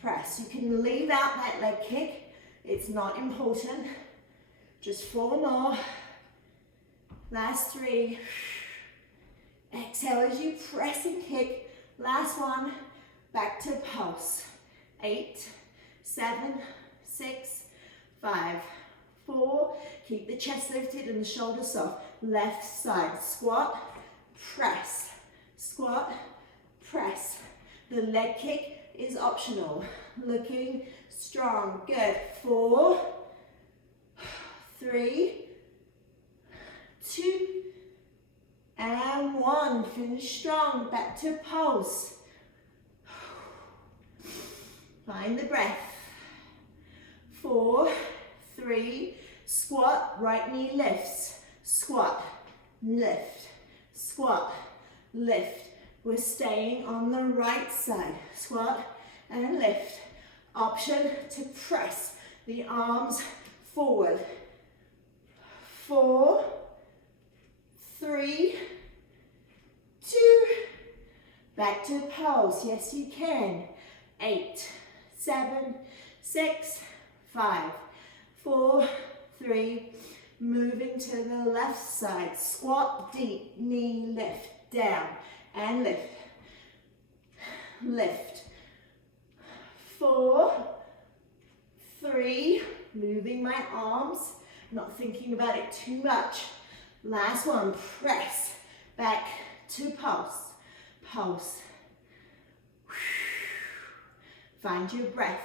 press. You can leave out that leg kick. It's not important. Just 4 more. Last 3. Exhale as you press and kick. Last 1. Back to pulse. 8, 7, 6, 5, 4. Keep the chest lifted and the shoulders soft. Left side. Squat, press, squat, press. The leg kick is optional. Looking strong. Good. 4, 3, 2, and 1. Finish strong. Back to pulse. Find the breath. 4, 3, squat, right knee lifts. Squat, lift, squat, lift. We're staying on the right side. Squat and lift. Option to press the arms forward. 4, 3, 2, back to pulse. Yes, you can. 8, 7, 6, 5, 4, 3, moving to the left side. Squat deep, knee lift, down and lift. Lift. 4, 3, moving my arms, not thinking about it too much. Last one, press back to pulse. Pulse. Find your breath.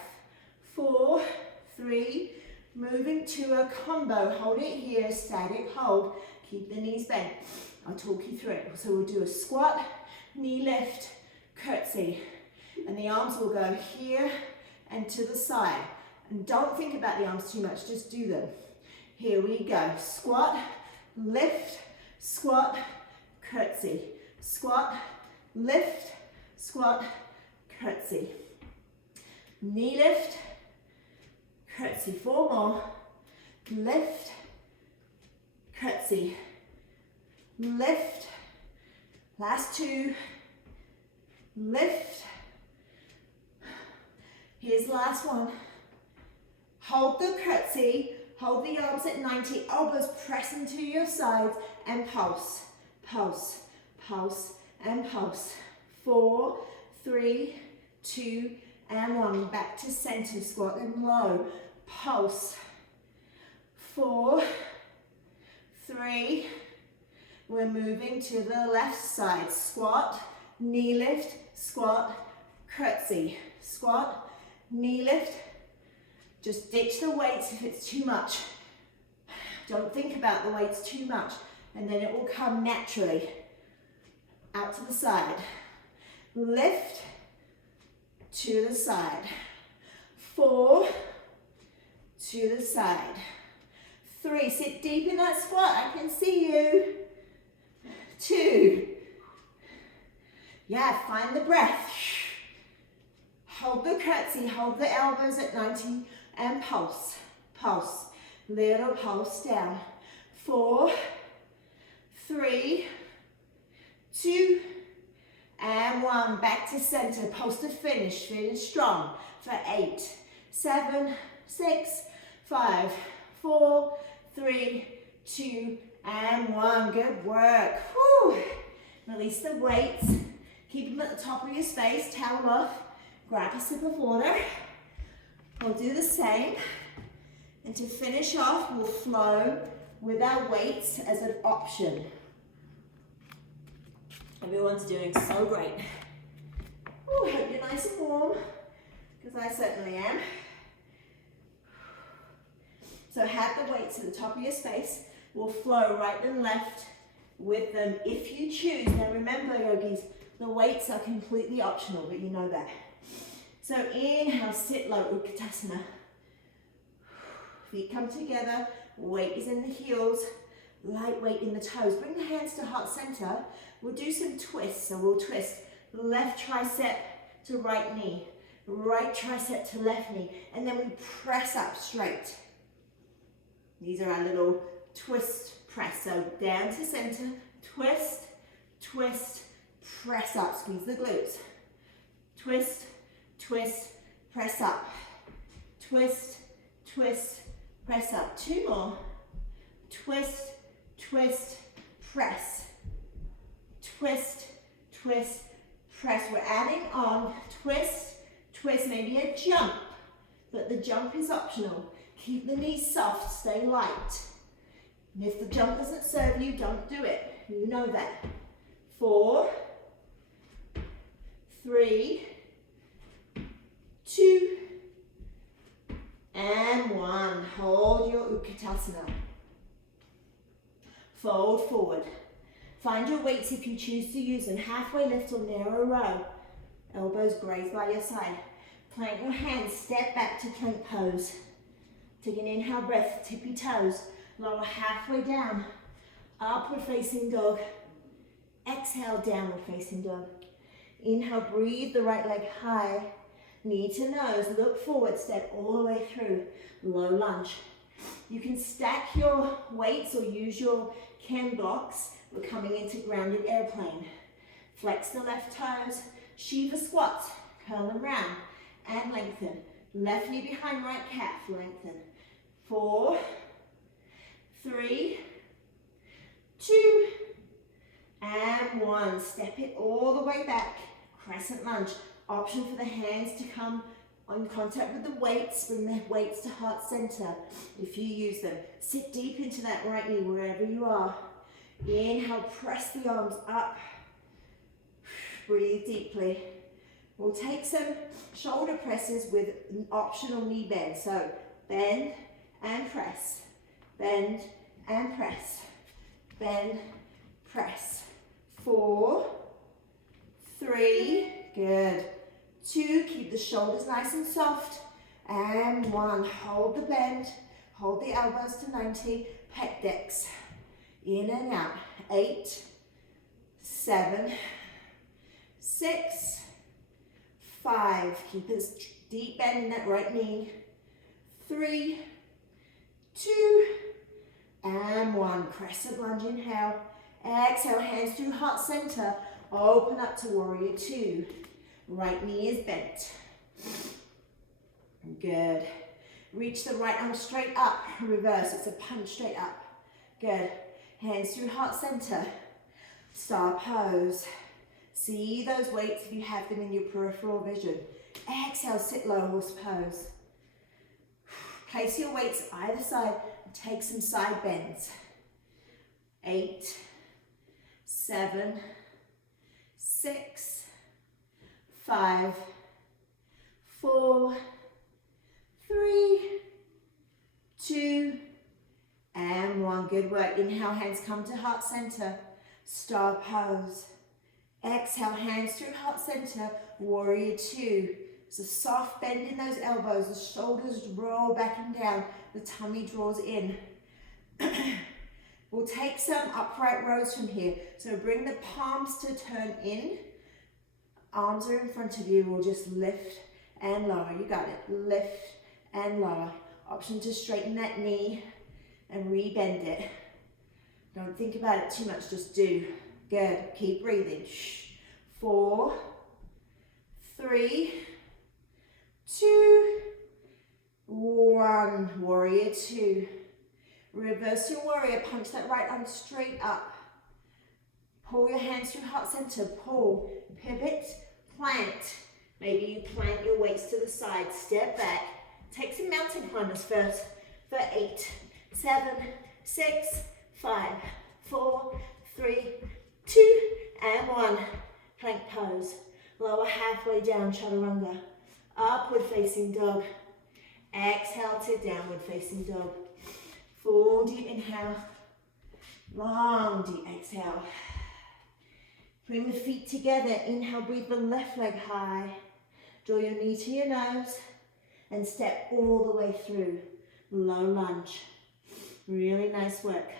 4, 3, moving to a combo. Hold it here, static hold. Keep the knees bent. I'll talk you through it. So we'll do a squat, knee lift, curtsy. And the arms will go here and to the side. And don't think about the arms too much, just do them. Here we go. Squat, lift, squat, curtsy. Squat, lift, squat, curtsy. Knee lift, curtsy. 4 more. Lift, curtsy. Lift. Last 2. Lift. Here's the last one. Hold the curtsy. Hold the arms at 90. Elbows press into your sides and pulse. Pulse. Pulse and pulse. 4, 3, 2, and 1. Back to center. Squat and low. Pulse. 4, 3. We're moving to the left side. Squat, knee lift, squat, curtsy. Squat, knee lift. Just ditch the weights if it's too much. Don't think about the weights too much, and then it will come naturally. Out to the side. Lift to the side. 4 to the side. 3, sit deep in that squat. I can see you. 2. Yeah, find the breath. Hold the curtsy, hold the elbows at 90 and pulse. Pulse. Little pulse down. 4, 3, 2, and 1. Back to center. Pulse to finish. Finish strong for 8, 7, 6, 5, 4, 3, 2, and 1. Good work. Whew. Release the weights. Keep them at the top of your space. Towel off. Grab a sip of water. We'll do the same. And to finish off, we'll flow with our weights as an option. Everyone's doing so great. Ooh, hope you're nice and warm, because I certainly am. So have the weights at the top of your space. We'll flow right and left with them if you choose. Now remember, yogis, the weights are completely optional, but you know that. So inhale, sit low, Utkatasana. Feet come together, weight is in the heels, light weight in the toes. Bring the hands to heart center. We'll do some twists. So we'll twist left tricep to right knee, right tricep to left knee, and then we press up straight. These are our little twist press. So down to center, twist, twist, press up. Squeeze the glutes. Twist, twist, press up. Twist, twist, press up. 2 more. Twist, twist, press. Twist, twist, press. We're adding on twist, twist, maybe a jump, but the jump is optional. Keep the knees soft, stay light. And if the jump doesn't serve you, don't do it. You know that. 4, 3, 2, and 1. Hold your Utkatasana. Fold forward. Find your weights if you choose to use them. Halfway lift or narrow row. Elbows graze by your side. Plant your hands, step back to plank pose. Take an inhale breath, tippy toes. Lower halfway down. Upward facing dog. Exhale, downward facing dog. Inhale, breathe the right leg high. Knee to nose, look forward, step all the way through. Low lunge. You can stack your weights or use your can blocks. We're coming into grounded airplane. Flex the left toes. Shiva squat. Curl them round and lengthen. Left knee behind right calf. Lengthen. 4, 3, 2, and 1. Step it all the way back. Crescent lunge. Option for the hands to come on contact with the weights. Bring the weights to heart center if you use them. Sit deep into that right knee wherever you are. Inhale, press the arms up. Breathe deeply. We'll take some shoulder presses with an optional knee bend. So bend and press. Bend and press. Bend, press. 4, 3, good. 2, keep the shoulders nice and soft. And 1, hold the bend. Hold the elbows to 90. Pec decks. In and out. 8, 7, 6, 5. Keep a deep bend in that right knee. 3, 2, and 1. Crescent lunge, inhale. Exhale, hands through heart center. Open up to warrior 2. Right knee is bent. Good. Reach the right arm straight up. Reverse, it's a punch straight up. Good. Hands through heart center. Star pose. See those weights if you have them in your peripheral vision. Exhale, sit low horse pose. Place your weights either side and take some side bends. 8, 7, 6, 5, 4, 3, 2, and 1. Good work. Inhale, hands come to heart center. Star pose. Exhale, hands through heart center. Warrior 2. It's a soft bend in those elbows. The shoulders roll back and down. The tummy draws in. We'll take some upright rows from here. So bring the palms to turn in. Arms are in front of you. We'll just lift and lower. You got it. Lift and lower. Option to straighten that knee and re-bend it. Don't think about it too much. Just do. Good. Keep breathing. 4, 3, 2, 1. Warrior 2. Reverse your warrior. Punch that right arm straight up. Pull your hands through heart center. Pull. Pivot. Plant. Maybe you plant your weights to the side. Step back. Take some mountain climbers first for 8, 7, 6, 5, 4, 3, 2, and 1. Plank pose. Lower halfway down, chaturanga. Upward facing dog. Exhale to downward facing dog. Full deep inhale. Long deep exhale. Bring the feet together. Inhale, breathe the left leg high. Draw your knee to your nose and step all the way through. Low lunge. Really nice work.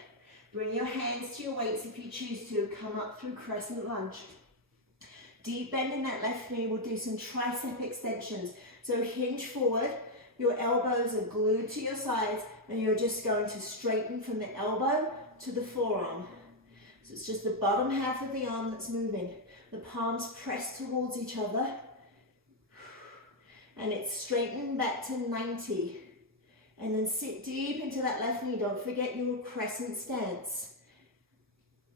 Bring your hands to your weights if you choose to. Come up through crescent lunge. Deep bend in that left knee. We'll do some tricep extensions. So hinge forward. Your elbows are glued to your sides and you're just going to straighten from the elbow to the forearm. So it's just the bottom half of the arm that's moving. The palms press towards each other. And it's straightened back to 90. And then sit deep into that left knee. Don't forget your crescent stance.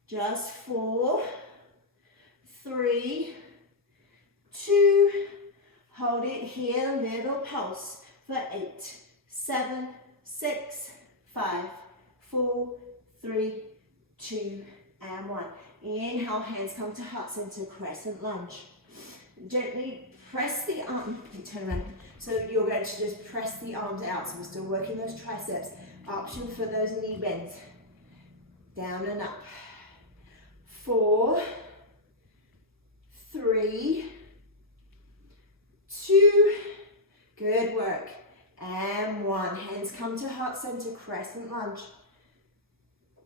Just 4, 3, 2, hold it here, little pulse for 8, 7, 6, 5, 4, 3, 2, and 1. Inhale, hands come to heart center, crescent lunge. Gently press the arm, turn around. So you're going to just press the arms out. So we're still working those triceps. Option for those knee bends. Down and up. 4, 3, 2, good work. And 1. Hands come to heart center, crescent lunge.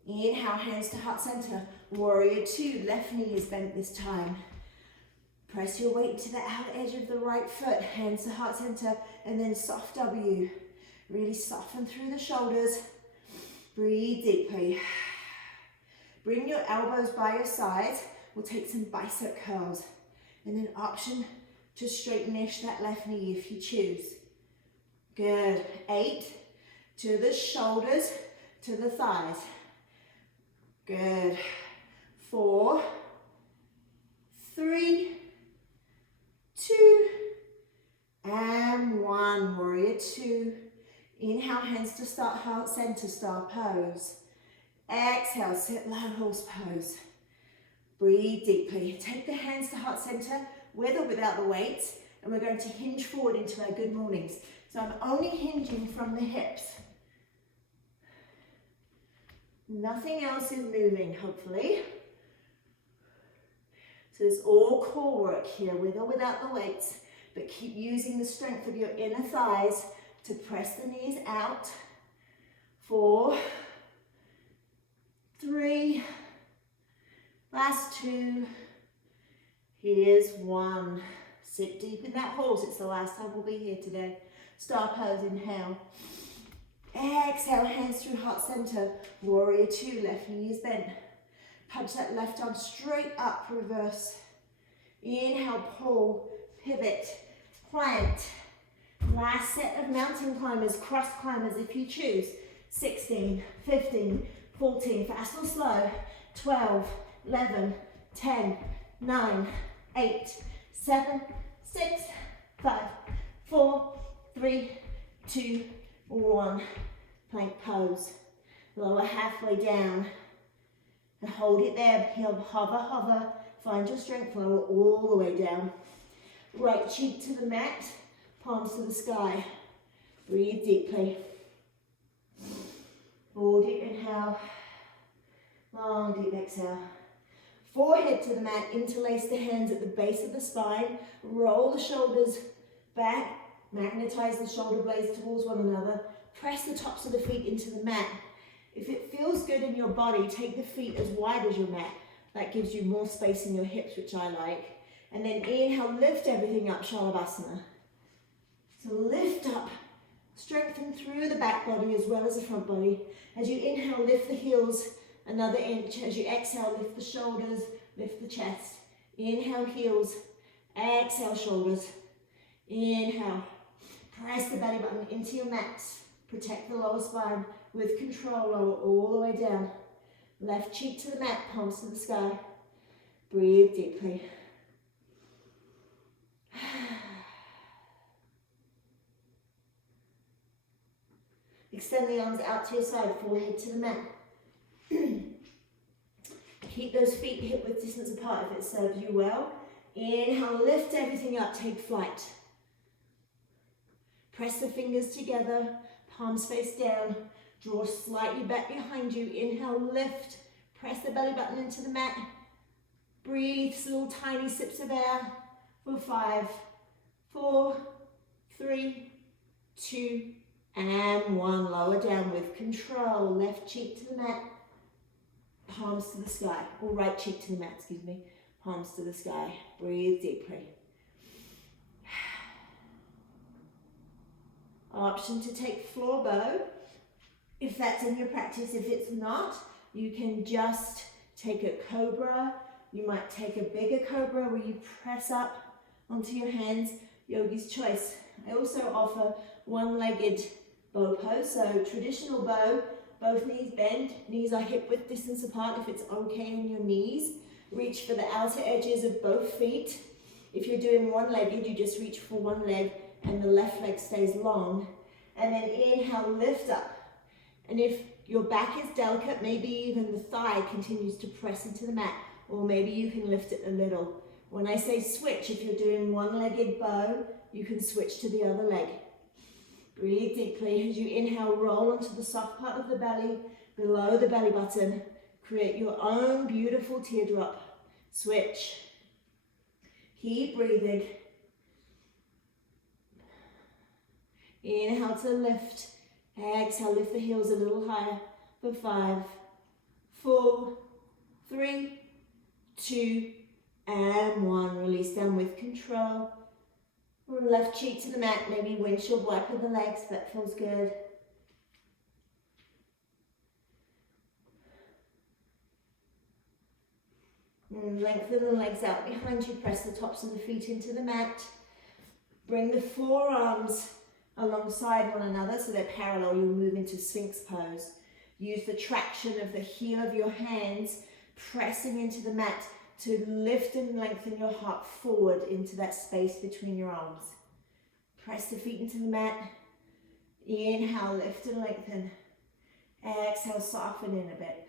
Inhale, hands to heart center. Warrior 2, left knee is bent this time. Press your weight to the outer edge of the right foot, hands to heart center, and then soft W. Really soften through the shoulders. Breathe deeply. Bring your elbows by your sides. We'll take some bicep curls. And then option to straighten-ish that left knee if you choose. Good. 8, to the shoulders, to the thighs. Good. 4, 3, 2, and 1. Warrior 2. Inhale, hands to start heart center, star pose. Exhale, sit low horse pose. Breathe deeply. Take the hands to heart center, with or without the weights, and we're going to hinge forward into our good mornings. So I'm only hinging from the hips. Nothing else is moving, hopefully. So it's all core work here, with or without the weights, but keep using the strength of your inner thighs to press the knees out. 4, 3, last 2, here's 1. Sit deep in that horse, it's the last time we'll be here today. Star pose, inhale. Exhale, hands through heart center. Warrior 2, left knee is bent. Punch that left arm straight up, reverse. Inhale, pull, pivot, plant. Last set of mountain climbers, cross climbers if you choose. 16, 15, 14, fast or slow. 12, 11, 10, 9, 8, 7, 6, 5, 4, 3, 2, 1. Plank pose. Lower halfway down. And hold it there. Hover, hover. Find your strength. Lower all the way down. Right cheek to the mat. Palms to the sky. Breathe deeply. Full deep inhale. Long deep exhale. Forehead to the mat. Interlace the hands at the base of the spine. Roll the shoulders back. Magnetize the shoulder blades towards one another. Press the tops of the feet into the mat. If it feels good in your body, take the feet as wide as your mat. That gives you more space in your hips, which I like. And then inhale, lift everything up, Shalabhasana. So lift up, strengthen through the back body as well as the front body. As you inhale, lift the heels another inch. As you exhale, lift the shoulders, lift the chest. Inhale, heels. Exhale, shoulders. Inhale. Press the belly button into your mats. Protect the lower spine with control. Lower all the way down. Left cheek to the mat, palms to the sky. Breathe deeply. Extend the arms out to your side, forehead to the mat. Keep those feet hip width distance apart if it serves you well. Inhale, lift everything up, take flight. Press the fingers together, palms face down. Draw slightly back behind you. Inhale, lift. Press the belly button into the mat. Breathe, little tiny sips of air for 5, 4, 3, 2, and 1. Lower down with control. Left cheek to the mat. Palms to the sky. Or right cheek to the mat, excuse me. Palms to the sky. Breathe deeply. Option to take floor bow, if that's in your practice. If it's not, you can just take a cobra. You might take a bigger cobra where you press up onto your hands, yogi's choice. I also offer one-legged bow pose, so traditional bow, both knees bend, knees are hip width distance apart if it's okay on your knees. Reach for the outer edges of both feet. If you're doing one-legged, you just reach for one leg and the left leg stays long. And then inhale, lift up. And if your back is delicate, maybe even the thigh continues to press into the mat, or maybe you can lift it a little. When I say switch, if you're doing one-legged bow, you can switch to the other leg. Breathe deeply. As you inhale, roll onto the soft part of the belly, below the belly button. Create your own beautiful teardrop. Switch. Keep breathing. Inhale to lift. Exhale, lift the heels a little higher for 5, 4, 3, 2, and 1. Release down with control. Left cheek to the mat, maybe windshield wiper the legs, that feels good. And lengthen the legs out behind you, press the tops of the feet into the mat. Bring the forearms alongside one another so they're parallel. You'll move into Sphinx pose. Use the traction of the heel of your hands, pressing into the mat to lift and lengthen your heart forward into that space between your arms. Press the feet into the mat. Inhale, lift and lengthen. Exhale, soften in a bit.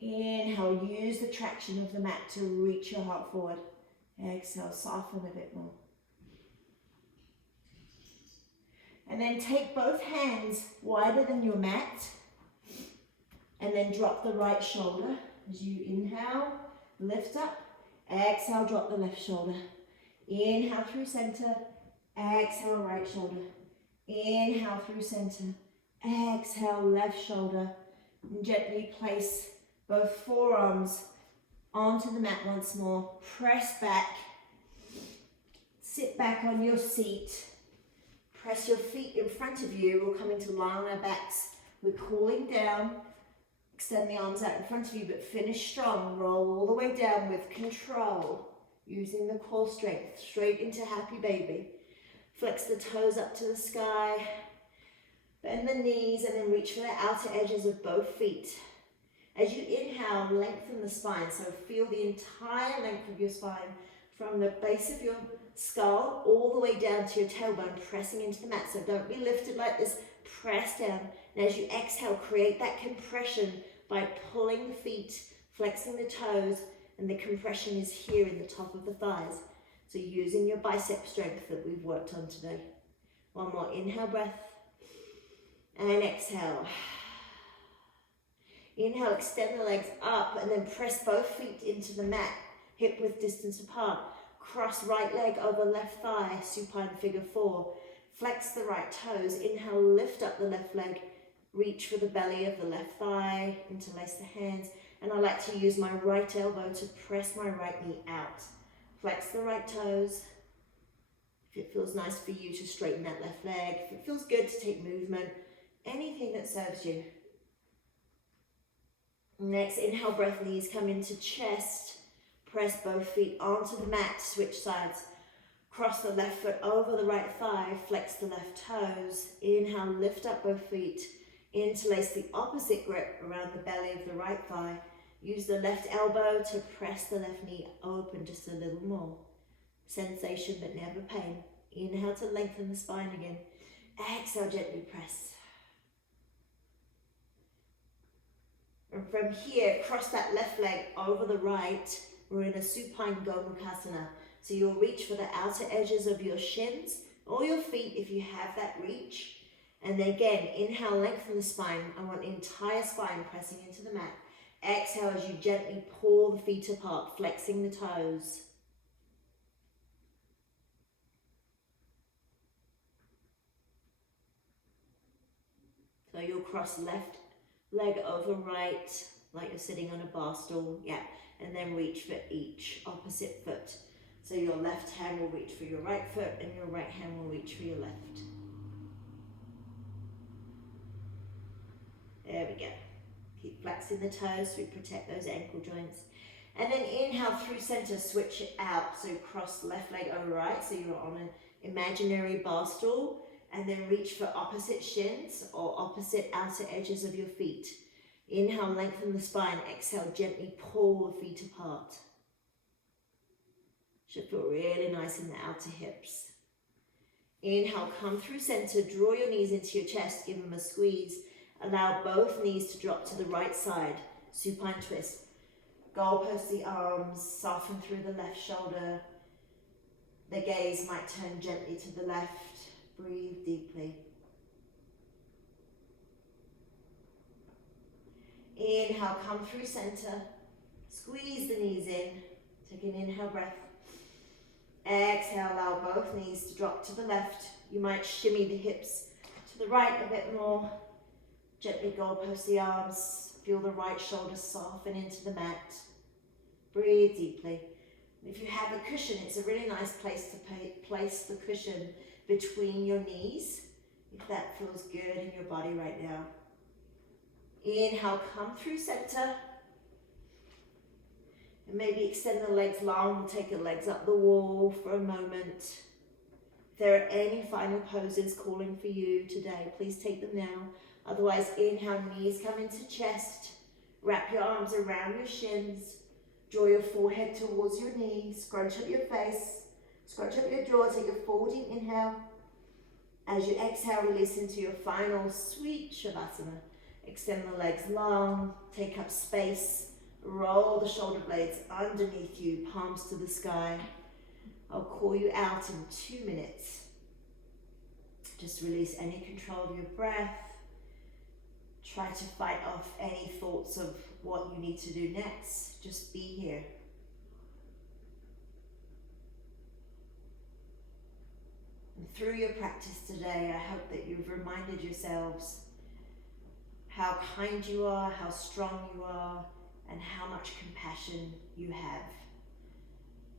Inhale, use the traction of the mat to reach your heart forward. Exhale, soften a bit more. And then take both hands wider than your mat. And then drop the right shoulder. As you inhale, lift up. Exhale, drop the left shoulder. Inhale through center. Exhale, right shoulder. Inhale through center. Exhale, left shoulder. And gently place both forearms onto the mat once more. Press back. Sit back on your seat. Press your feet in front of you. We're coming to lie on our backs. We're cooling down. Extend the arms out in front of you, but finish strong. Roll all the way down with control. Using the core strength. Straight into happy baby. Flex the toes up to the sky. Bend the knees and then reach for the outer edges of both feet. As you inhale, lengthen the spine. So feel the entire length of your spine from the base of your skull all the way down to your tailbone, pressing into the mat. So don't be lifted like this, press down. And as you exhale, create that compression by pulling the feet, flexing the toes, and the compression is here in the top of the thighs. So using your bicep strength that we've worked on today. One more inhale breath, and exhale. Inhale, extend the legs up, and then press both feet into the mat, hip width distance apart. Cross right leg over left thigh, supine figure 4. Flex the right toes. Inhale, lift up the left leg. Reach for the belly of the left thigh. Interlace the hands. And I like to use my right elbow to press my right knee out. Flex the right toes. If it feels nice for you to straighten that left leg. If it feels good to take movement. Anything that serves you. Next, inhale, breath, knees come into chest. Press both feet onto the mat, switch sides. Cross the left foot over the right thigh, flex the left toes. Inhale, lift up both feet. Interlace the opposite grip around the belly of the right thigh. Use the left elbow to press the left knee open just a little more. Sensation but never pain. Inhale to lengthen the spine again. Exhale, gently press. And from here, cross that left leg over the right. We're in a supine Konasana. So you'll reach for the outer edges of your shins or your feet if you have that reach. And then again, inhale, lengthen the spine. I want the entire spine pressing into the mat. Exhale as you gently pull the feet apart, flexing the toes. So you'll cross left leg over right, like you're sitting on a bar stool. Yeah. And then reach for each opposite foot. So your left hand will reach for your right foot and your right hand will reach for your left. There we go. Keep flexing the toes so we protect those ankle joints. And then inhale through center, switch it out. So cross left leg over right, so you're on an imaginary bar stool. And then reach for opposite shins or opposite outer edges of your feet. Inhale, lengthen the spine. Exhale, gently pull the feet apart. Should feel really nice in the outer hips. Inhale, come through center. Draw your knees into your chest. Give them a squeeze. Allow both knees to drop to the right side. Supine twist. Goalpost the arms. Soften through the left shoulder. The gaze might turn gently to the left. Breathe deeply. Inhale, come through center. Squeeze the knees in. Take an inhale breath. Exhale, allow both knees to drop to the left. You might shimmy the hips to the right a bit more. Gently goalpost the arms. Feel the right shoulder soften into the mat. Breathe deeply. If you have a cushion, it's a really nice place to place the cushion between your knees, if that feels good in your body right now. Inhale, come through center. And maybe extend the legs long. We'll take your legs up the wall for a moment. If there are any final poses calling for you today, please take them now. Otherwise, inhale, knees come into chest. Wrap your arms around your shins. Draw your forehead towards your knees. Scrunch up your face. Scrunch up your jaw. Take a full deep inhale. As you exhale, release into your final sweet Shavasana. Extend the legs long. Take up space. Roll the shoulder blades underneath you, palms to the sky. I'll call you out in 2 minutes. Just release any control of your breath. Try to fight off any thoughts of what you need to do next. Just be here. And through your practice today, I hope that you've reminded yourselves how kind you are, how strong you are, and how much compassion you have.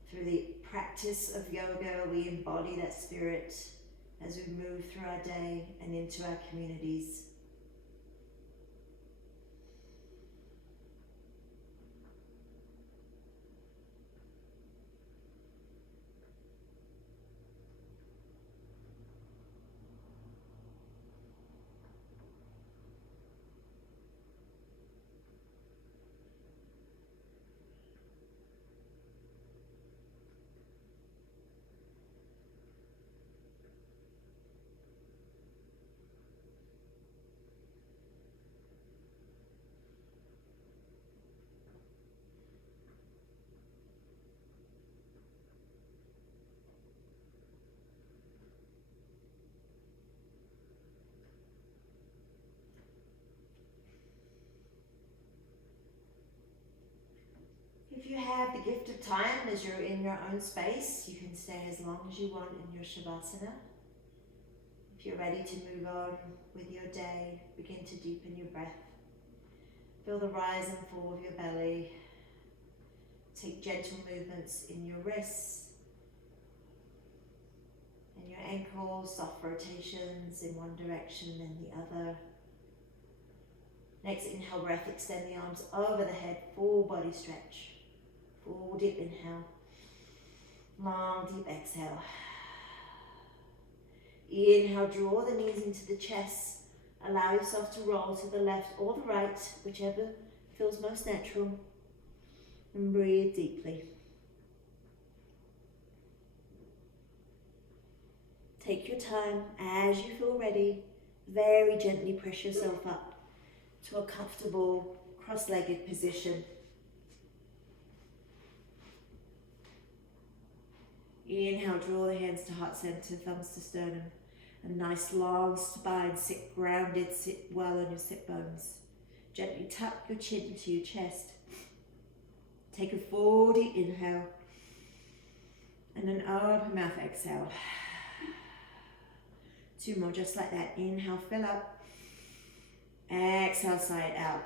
Through the practice of yoga, we embody that spirit as we move through our day and into our communities. If you have the gift of time as you're in your own space, you can stay as long as you want in your Shavasana. If you're ready to move on with your day, begin to deepen your breath. Feel the rise and fall of your belly. Take gentle movements in your wrists and your ankles, soft rotations in one direction and the other. Next inhale breath, extend the arms over the head, full body stretch. Full deep inhale, long deep exhale. Inhale, draw the knees into the chest. Allow yourself to roll to the left or the right, whichever feels most natural. And breathe deeply. Take your time as you feel ready. Very gently press yourself up to a comfortable cross-legged position. Inhale, draw the hands to heart center, thumbs to sternum. A nice long spine, sit grounded, sit well on your sit bones. Gently tuck your chin into your chest. Take a full deep inhale and an open mouth exhale. 2 more, just like that. Inhale, fill up. Exhale, sigh it out.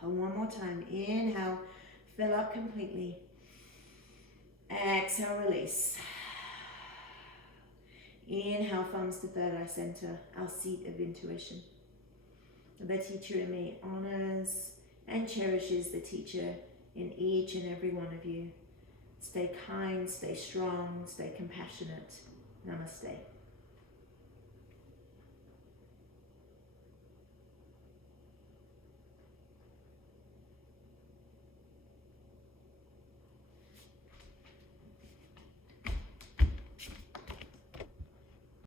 And 1 more time. Inhale, fill up completely. Exhale, release. Inhale, thumbs to third eye center, our seat of intuition. The teacher in me honors and cherishes the teacher in each and every one of you. Stay kind, stay strong, stay compassionate. Namaste.